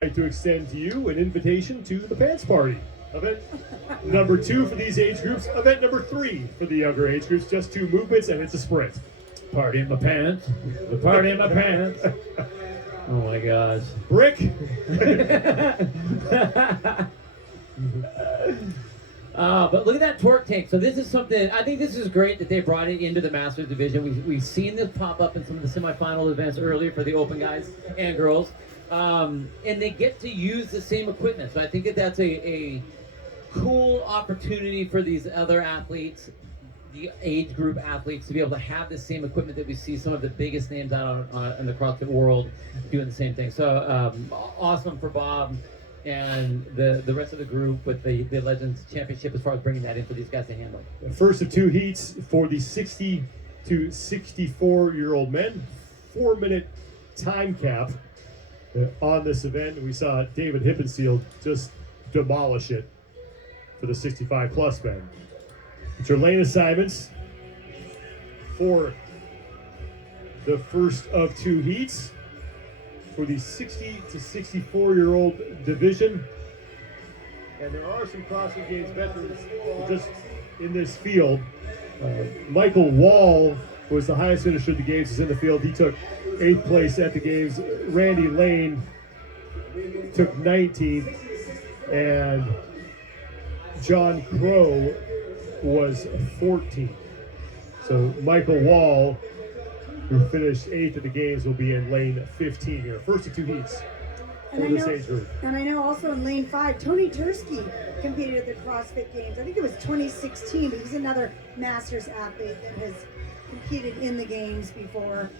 I'd like to extend to you an invitation to the Pants Party. Event number 2 for these age groups. Event number 3 for the younger age groups. Just 2 movements and it's a sprint. Party in my pants. The party in my pants. Oh my gosh. Brick. But look at that torque tank. So this is something, I think this is great that they brought it into the Masters division. We've seen this pop up in some of the semifinal events earlier for the open guys and girls. And they get to use the same equipment. So I think that that's a cool opportunity for these other athletes, the age group athletes, to be able to have the same equipment that we see some of the biggest names out in the CrossFit world doing the same thing. So awesome for Bob and the rest of the group with the Legends Championship as far as bringing that in for these guys to handle. The first of 2 heats for the 60 to 64-year-old men. 4-minute time cap on this event. We saw David Hippensteel just demolish it for the 65-plus men. It's your lane assignments for the first of 2 heats for the 60 to 64-year-old division. And there are some CrossFit Games veterans just in this field. Michael Wall was the highest finisher of the Games, is in the field. He took 8th place at the Games. Randy Lane took 19th. And John Crow was 14th. So Michael Wall, who finished 8th at the Games, will be in lane 15 here. First of 2 heats for this age group. And I know also in lane 5, Tony Tursky competed at the CrossFit Games. I think it was 2016, but he's another Masters athlete that has competed in the Games before.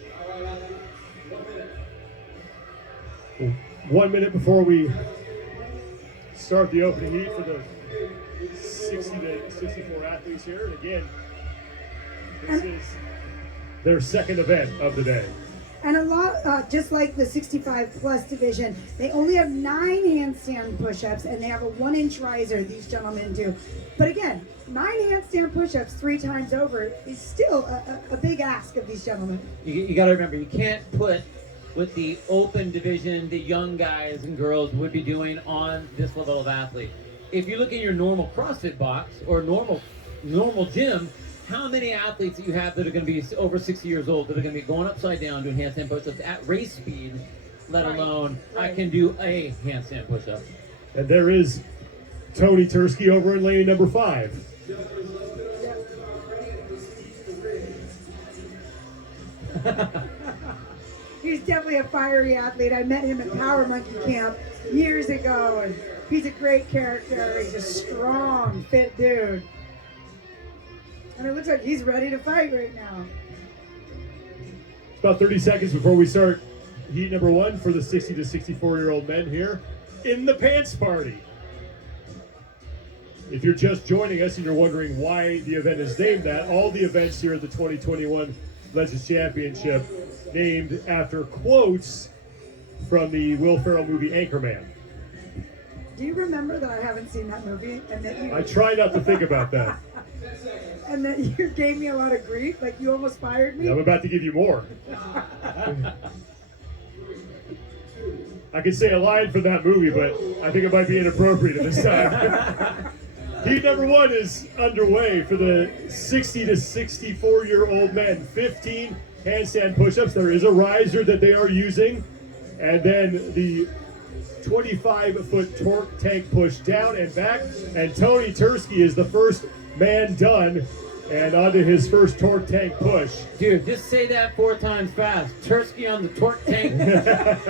1 minute before we start the opening heat for the 60 to 64 athletes here. And again, this is their second event of the day. And a lot, just like the 65 plus division, they only have 9 handstand push-ups and they have a 1-inch riser, these gentlemen do. But again, 9 handstand push-ups 3 times over is still a big ask of these gentlemen. You got to remember, you can't put what the open division, the young guys and girls would be doing on this level of athlete. If you look at your normal CrossFit box or normal gym, how many athletes that you have that are going to be over 60 years old that are going to be going upside down doing handstand push-ups at race speed, let alone I can do a handstand push-up. And there is Tony Tursky over in lane number 5. He's definitely a fiery athlete. I met him at Power Monkey Camp years ago, and he's a great character. He's a strong, fit dude. And it looks like he's ready to fight right now. It's about 30 seconds before we start heat number 1 for the 60 to 64-year-old men here in the Pants Party. If you're just joining us and you're wondering why the event is named that, all the events here at the 2021 Legends Championship named after quotes from the Will Ferrell movie Anchorman. Do you remember that I haven't seen that movie? And that you... I try not to think about that. And that you gave me a lot of grief, like you almost fired me? I'm about to give you more. I could say a line from that movie, but I think it might be inappropriate at this time. Heat number 1 is underway for the 60 to 64-year-old men. 15 handstand push-ups. There is a riser that they are using. And then the 25-foot torque tank push down and back. And Tony Tursky is the first man done and onto his first torque tank push. Dude, just say that 4 times fast. Tursky on the torque tank.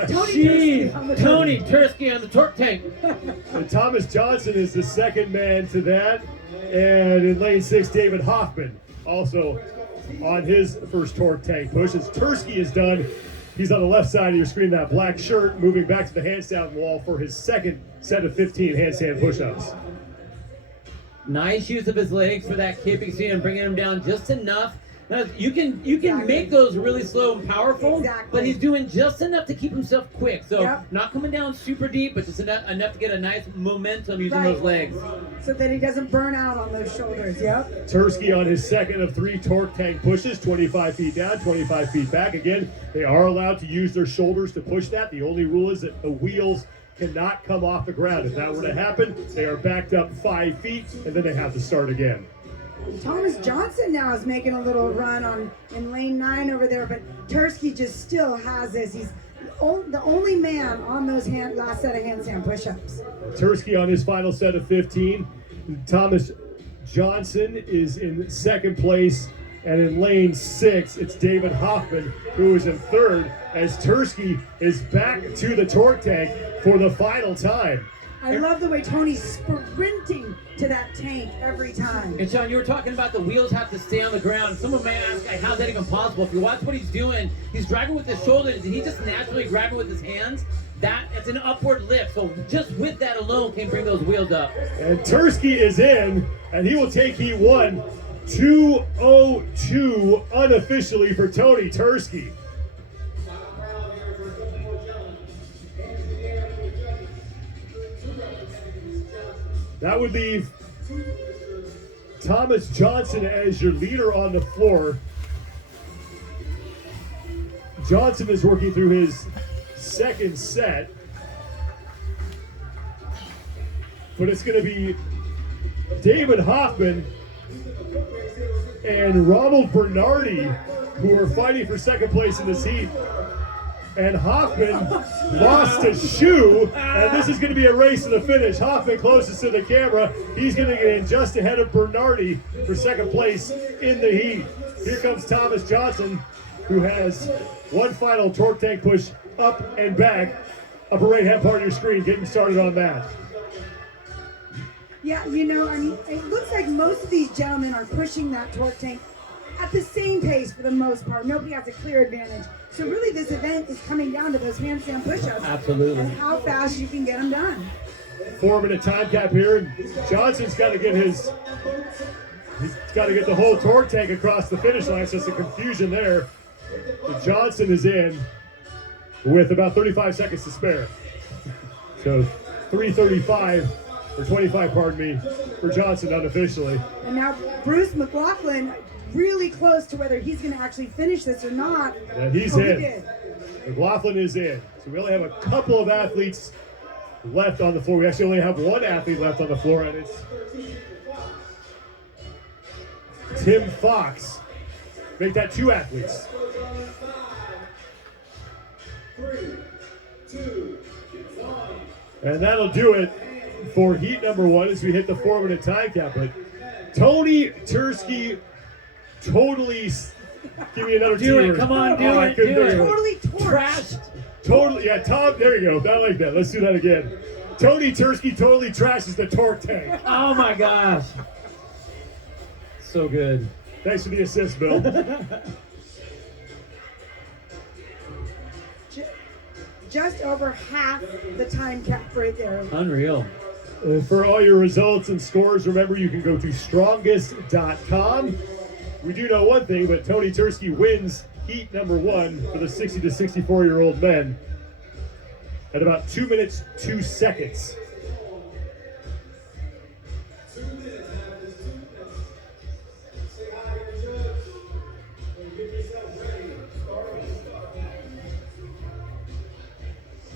Tony Tursky on the torque tank. And Thomas Johnson is the second man to that. And in lane 6, David Hoffman also on his first torque tank push. As Tursky is done, he's on the left side of your screen, that black shirt, moving back to the handstand wall for his second set of 15 handstand push-ups. Nice use of his legs for that kip. You see him bringing him down just enough. Now, you can make those really slow and powerful, but he's doing just enough to keep himself quick. So not coming down super deep, but just enough to get a nice momentum using those legs. So that he doesn't burn out on those shoulders, Tursky on his second of 3 torque tank pushes, 25 feet down, 25 feet back. Again, they are allowed to use their shoulders to push that. The only rule is that the wheels cannot come off the ground. If that were to happen, they are backed up 5 feet, and then they have to start again. Thomas Johnson now is making a little run in lane 9 over there, but Tursky just still has this. He's the only man on those last set of handstand push-ups. Tursky on his final set of 15. Thomas Johnson is in second place. And in lane 6, it's David Hoffman who is in third as Tursky is back to the torque tank for the final time. I love the way Tony's sprinting to that tank every time. And Sean, you were talking about the wheels have to stay on the ground. Someone may ask, like, how's that even possible? If you watch what he's doing, he's driving with his shoulders. Did he just naturally grab it with his hands? It's an upward lift. So just with that alone can bring those wheels up. And Tursky is in, and he will take heat 1. 2:02 unofficially for Tony Tursky. That would leave Thomas Johnson as your leader on the floor. Johnson is working through his second set. But it's going to be David Hoffman and Ronald Bernardi who are fighting for second place in this heat. And Hoffman lost a shoe, and this is going to be a race to the finish. Hoffman closest to the camera. He's going to get in just ahead of Bernardi for second place in the heat. Here comes Thomas Johnson, who has one final torque tank push up and back. Upper right-hand part of your screen, getting started on that. Yeah, you know, I mean, it looks like most of these gentlemen are pushing that torque tank at the same pace for the most part. Nobody has a clear advantage. So really this event is coming down to those handstand push-ups. Absolutely. And how fast you can get them done. 4-minute time cap here. Johnson's got to get he's got to get the whole torque tank across the finish line, so it's a confusion there. But Johnson is in with about 35 seconds to spare. So 3:35. Or 25, pardon me, for Johnson unofficially. And now Bruce McLaughlin really close to whether he's going to actually finish this or not. Yeah, he's He in. did. McLaughlin is in. So we only have a couple of athletes left on the floor. We actually only have one athlete left on the floor, and it's Tim Fox. Make that 2 athletes. 3, 2, 1. And that'll do it for heat number 1 as we hit the 4-minute time cap. But Tony Tursky totally, give me another Do two it, come on, do I it, couldn't do it. think of Totally torched. Trashed. Totally, yeah, Tom, there you go. I like that. Let's do that again. Tony Tursky totally trashes the torque tank. Oh my gosh. So good. Thanks for the assist, Bill. Just over half the time cap right there. Unreal. For all your results and scores, remember you can go to strongest.com. We do know one thing, but Tony Tursky wins heat number 1 for the 60 to 64-year-old men at about 2 minutes, 2 seconds.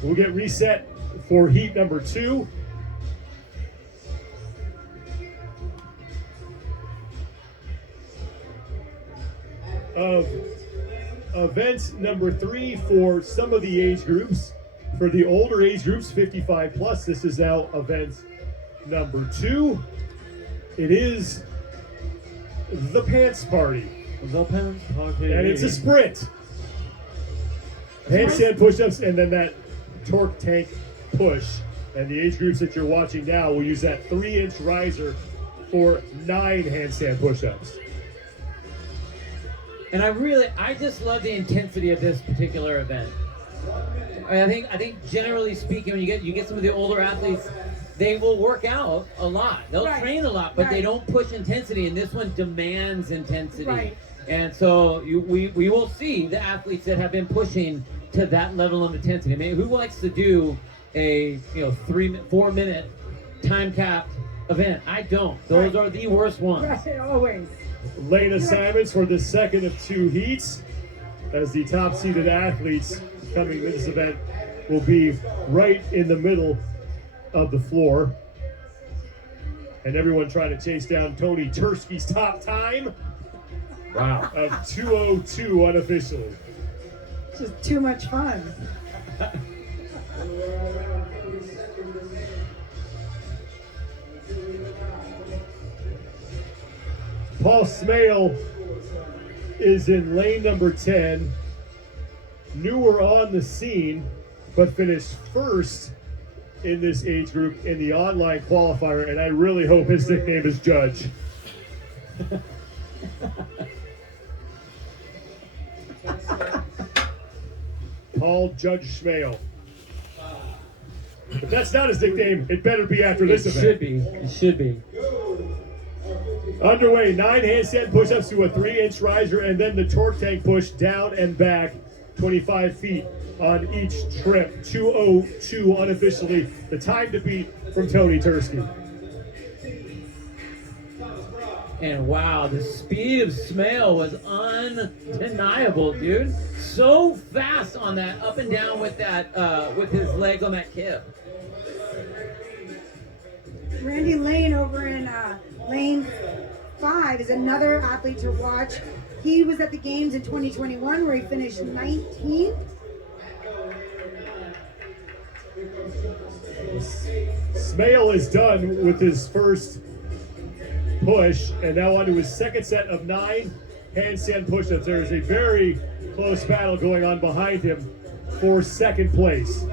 We'll get reset for heat number 2. Of event number 3 for some of the age groups. For the older age groups, 55 plus, this is now event number 2. It is the pants party. The pants party. And it's a sprint. Handstand push-ups and then that torque tank push. And the age groups that you're watching now will use that 3-inch riser for 9 handstand push-ups. And I just love the intensity of this particular event. I think generally speaking, when you get some of the older athletes, they will work out a lot. They'll Right. train a lot, but they Right. don't push intensity. And this one demands intensity. Right. And so we will see the athletes that have been pushing to that level of intensity. I mean, who likes to do a 4-minute time capped event? I don't. Those Right. are the worst ones. Right, always. Lane assignments for the second of 2 heats as the top seeded athletes coming to this event will be right in the middle of the floor. And everyone trying to chase down Tony Tursky's top time Wow. of 2:02 unofficially. Just too much fun. Paul Smale is in lane number 10. Newer on the scene, but finished first in this age group in the online qualifier, and I really hope his nickname is Judge. Paul Judge Smale. If that's not his nickname, it better be after this It event. should be. It should be. Underway, 9 handstand push-ups to a 3-inch riser, and then the torque tank push down and back 25 feet on each trip. 2:02 unofficially, the time to beat from Tony Tursky. And wow, the speed of Smale was undeniable, dude. So fast on that up and down with that with his legs on that kip. Randy Lane over in lane 5 is another athlete to watch. He was at the games in 2021 where he finished 19th. Smale is done with his first push, and now on to his second set of 9 handstand push-ups. There is a very close battle going on behind him for second place.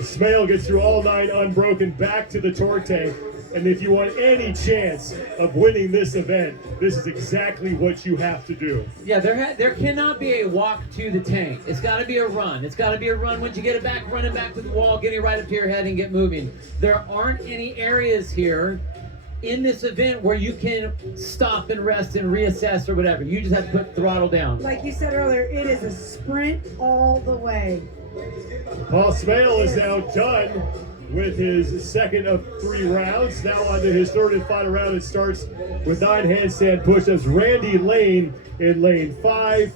Smale gets through all 9 unbroken, back to the torque tank. And if you want any chance of winning this event, this is exactly what you have to do. Yeah, there cannot be a walk to the tank. It's got to be a run. It's got to be a run once you get it back, running back to the wall, getting right up to your head and get moving. There aren't any areas here in this event where you can stop and rest and reassess or whatever. You just have to put throttle down. Like you said earlier, it is a sprint all the way. Paul Smale is now done with his second of 3 rounds. Now on to his third and final round. It starts with 9 handstand push-ups. Randy Lane in lane 5.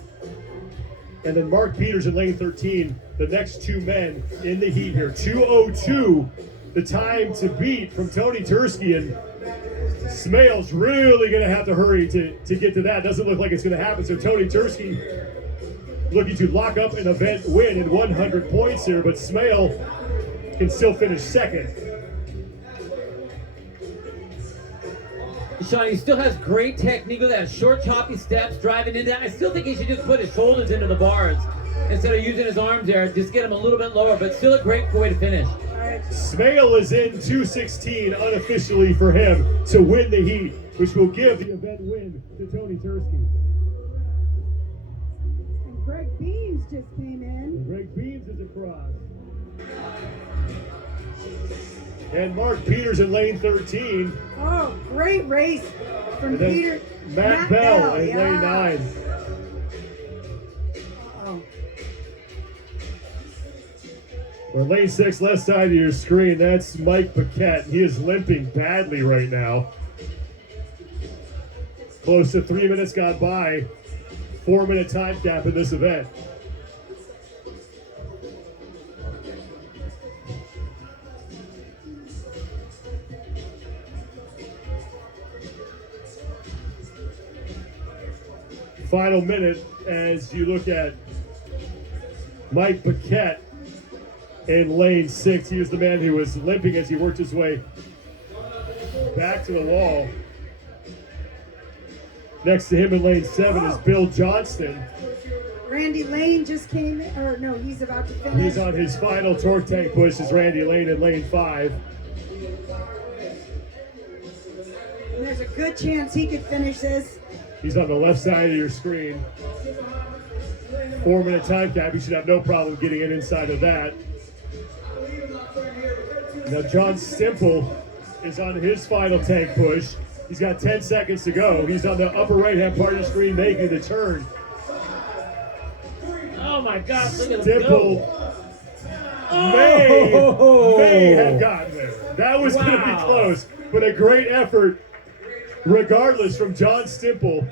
And then Mark Peters in lane 13. The next 2 men in the heat here. 2:02, the time to beat from Tony Tursky. And Smale's really going to have to hurry to get to that. Doesn't look like it's going to happen. So Tony Tursky looking to lock up an event win in 100 points here. But Smale can still finish second. Sean, he still has great technique with that short, choppy steps, driving into that. I still think he should just put his shoulders into the bars instead of using his arms there. Just get him a little bit lower, but still a great way to finish. Smale is in 2:16 unofficially for him to win the heat, which will give the event win to Tony Tursky. And Greg Beams just came in. Greg Beams is across. And Mark Peters in lane 13. Oh, great race from And then Peter. Matt Bell in yeah. lane 9. Oh, We're lane 6, left side of your screen. That's Mike Paquette. He is limping badly right now. Close to 3 minutes gone by. 4-minute time gap in this event. Final minute as you look at Mike Paquette in lane 6. He was the man who was limping as he worked his way back to the wall. Next to him in lane 7 is Bill Johnston. Randy Lane just came in, or no, he's about to finish. He's on his final torque tank push as Randy Lane in lane 5. And there's a good chance he could finish this. He's on the left side of your screen. 4-minute time cap. You should have no problem getting it inside of that. Now John Stimple is on his final tank push. He's got 10 seconds to go. He's on the upper right-hand part of the screen making the turn. Oh my gosh, look at him Stimple go. may have gotten there. That was going to be Wow. close, but a great effort regardless from John Stimple.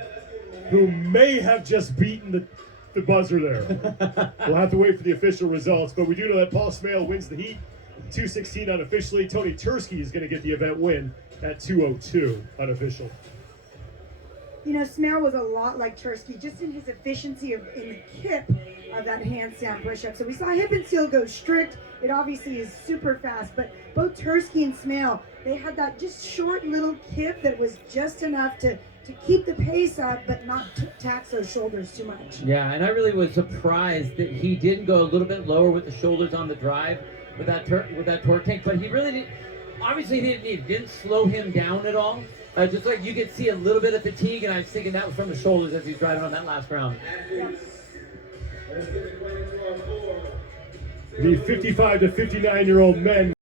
who may have just beaten the buzzer there. We'll have to wait for the official results, but we do know that Paul Smale wins the heat, 2:16 unofficially. Tony Tursky is going to get the event win at 2:02 unofficial. You know, Smale was a lot like Tursky, just in his efficiency in the kip of that handstand push-up. So we saw Hippensteel go strict. It obviously is super fast, but both Tursky and Smale, they had that just short little kip that was just enough to keep the pace up, but not tax those shoulders too much. Yeah, and I really was surprised that he didn't go a little bit lower with the shoulders on the drive with that torque tank, but he really didn't. Obviously, he didn't slow him down at all. Just like you could see a little bit of fatigue, and I was thinking that was from the shoulders as he's driving on that last round. The 55 to 59-year-old men